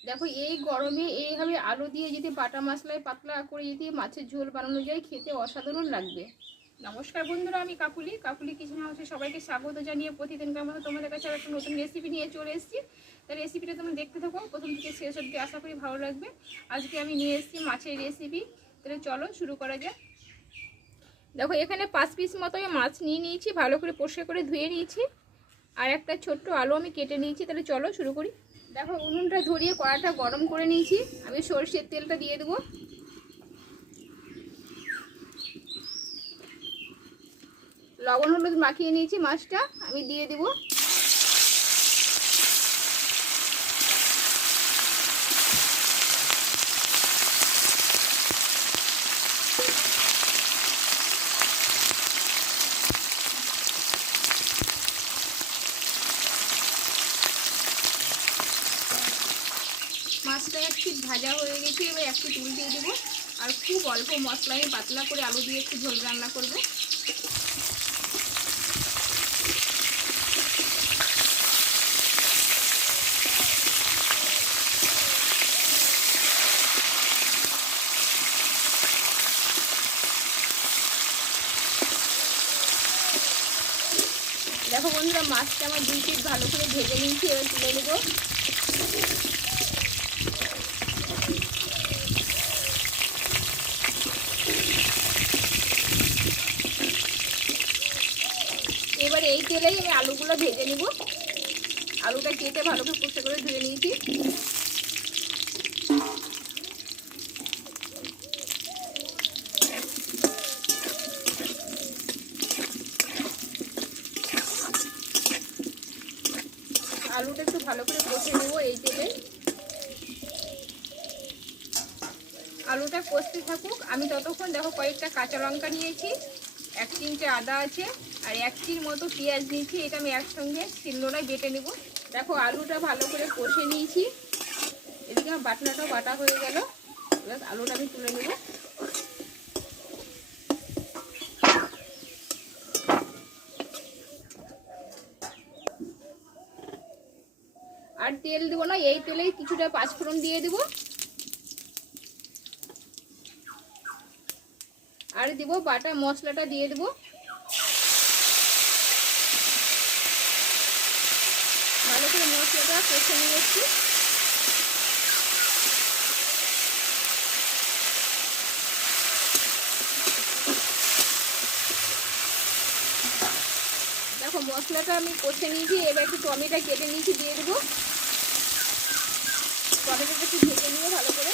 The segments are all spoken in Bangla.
দেখো, এই গরমে এইভাবে আলু দিয়ে যদি বাটা মশলায় পাতলা করে যদি মাছের ঝোল বানানো যায়, খেতে অসাধারণ লাগবে। নমস্কার বন্ধুরা, আমি কাকুলি। কাকুলি কিচেন হাউসে সবাইকে স্বাগত জানিয়ে প্রতিদিনকার মতো তোমাদের কাছে একটা নতুন রেসিপি নিয়ে চলে এসেছি। তাই রেসিপিটা তোমরা দেখতে থাকো, প্রথম থেকে শেষ অবধি আশা করি ভালো লাগবে। আজকে আমি নিয়ে এসেছি মাছের রেসিপি তাহলে চলো, শুরু করা যাক। দেখো, এখানে পাঁচ পিস মতো মাছ নিয়ে নিয়েছি, ভালো করে পরিষ্কার করে ধুয়ে নিয়েছি। আর একটা ছোট্ট আলু আমি কেটে নিয়েছি, তাহলে চলো শুরু করি। দেখো, উনুনটা ধরিয়ে কড়াটা গরম করে নিয়েছি। আমি সর্ষের তেলটা দিয়ে দেবো। লবণ হলুদ মাখিয়ে নিয়েছি মাছটা, আমি দিয়ে দেব। মাছটা এক ভাজা হয়ে গেছে, এবার এক তুল দিয়ে দেবো। আর খুব অল্প মশলায় পাতলা করে আলু দিয়ে একটু ঝোল রান্না করব। দেখো বন্ধুরা, মাছটা আমার দুই পিট ভালো করে ভেজে নিয়েছি, এবার তুলে নেব এবার এই তেলেই আমি আলুগুলো ভেজে নিব। আলুটা কেটে ভালো করে পুষে করে ধুয়ে নিয়েছি। আলুটা একটু ভালো করে কষে নেব এই তেলে। আলুটা কষতে থাকুক। আমি ততক্ষণ দেখো কয়েকটা কাঁচা লঙ্কা নিয়েছি, এক চিমটে আদা আছে। আর এক চির মতো পেঁয়াজ নিয়েছি এটা আমি একসঙ্গে শিলনোড়ায় বেটে নেব। দেখো, আলুটা ভালো করে কষে নিয়েছি। এদিকে আমার বাটনাটাও বাটা হয়ে গেল। এবার আলুটা আমি তুলে নেব। আর তেল দেবো না, এই তেলেই কিছুটা পাঁচফোড়ন দিয়ে দেবো। আর দিব বাটা মশলাটা দিয়ে দেবো ভালো করে মশলাটা কষে নিয়েছি। দেখো, মশলাটা আমি কষে নিয়েছি, এবার একটু টমেটো কেটে নিয়েছি, দিয়ে দেবো। টমেটোটা একটু ভেজে নিয়ে ভালো করে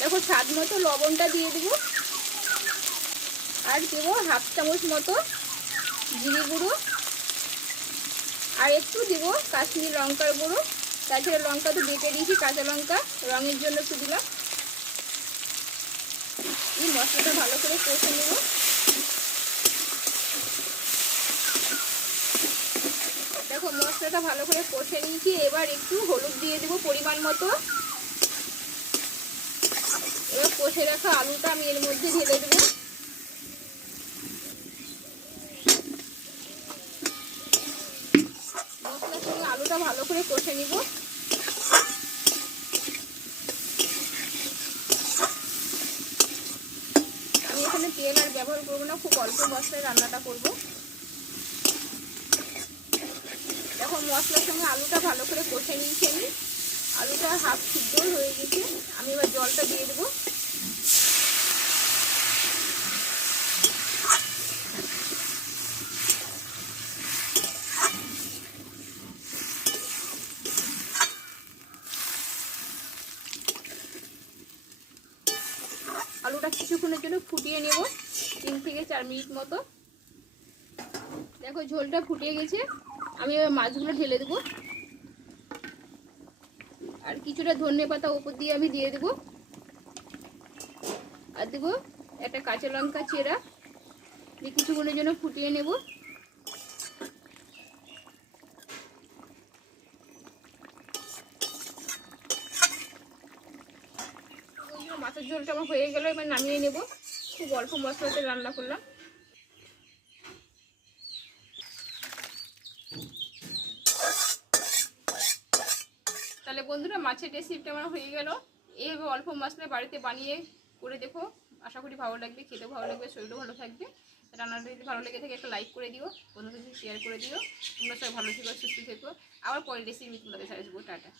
দেখো স্বাদ মতো লবণটা দিয়ে দেবো। আর দেবো হাফ চামচ মতো জিরে গুঁড়ো। আর একটু দেবো কাশ্মীর লঙ্কার গুঁড়ো। তাছাড়া লঙ্কা তো বেটে দিয়েছি, কাঁচা লঙ্কা রঙের জন্য একটু দিলাম। এই মশলাটা ভালো করে কষে নেব। দেখো মশলাটা ভালো করে কষে নিয়েছি। এবার একটু হলুদ দিয়ে দেবো পরিমাণ মতো। কষে রাখা আলুটা আমি এর মধ্যে ঢেলে দেবো। মশলার সঙ্গে আলুটা ভালো করে কষে নিব। আমি এখানে তেল আর ব্যবহার করব না, খুব অল্প মশলায় রান্নাটা করব। দেখো, মশলার সঙ্গে আলুটা ভালো করে কষে নিয়েছি আমি। আলুটা হাফ সিদ্ধ হয়ে গেছে। আমি এবার জলটা দিয়ে দেবো। আলুটা কিছুক্ষণের জন্য ফুটিয়ে নেব তিন থেকে চার মিনিট মতো। দেখো, ঝোলটা ফুটিয়ে গেছে। আমি এবার মাছগুলো ঢেলে দেবো। আর কিছুটা ধনে পাতা ওপর দিয়ে আমি দিয়ে দেবো। আর দেবো একটা কাঁচা লঙ্কা চেরা। দিয়ে কিছুক্ষণের জন্য ফুটিয়ে নেব মাছের ঝোলটা আমার হয়ে গেল, এবার নামিয়ে নেব। খুব অল্প মশলাতে রান্না করলাম। তাহলে বন্ধুরা, মাছের রেসিপিটা আমার হয়ে গেল। এইভাবে অল্প মশলায় বাড়িতে বানিয়ে করে দেখো। আশা করি ভালো লাগবে, খেতেও ভালো লাগবে, শরীরও ভালো থাকবে। রান্নাটা যদি ভালো লেগে থাকে, একটা লাইক করে দিও, বন্ধুদের শেয়ার করে দিও। তোমরা সবাই ভালো থেকো, সুস্থ থেকো। আবার পরের রেসিপি তোমাদের আসব। টাটা।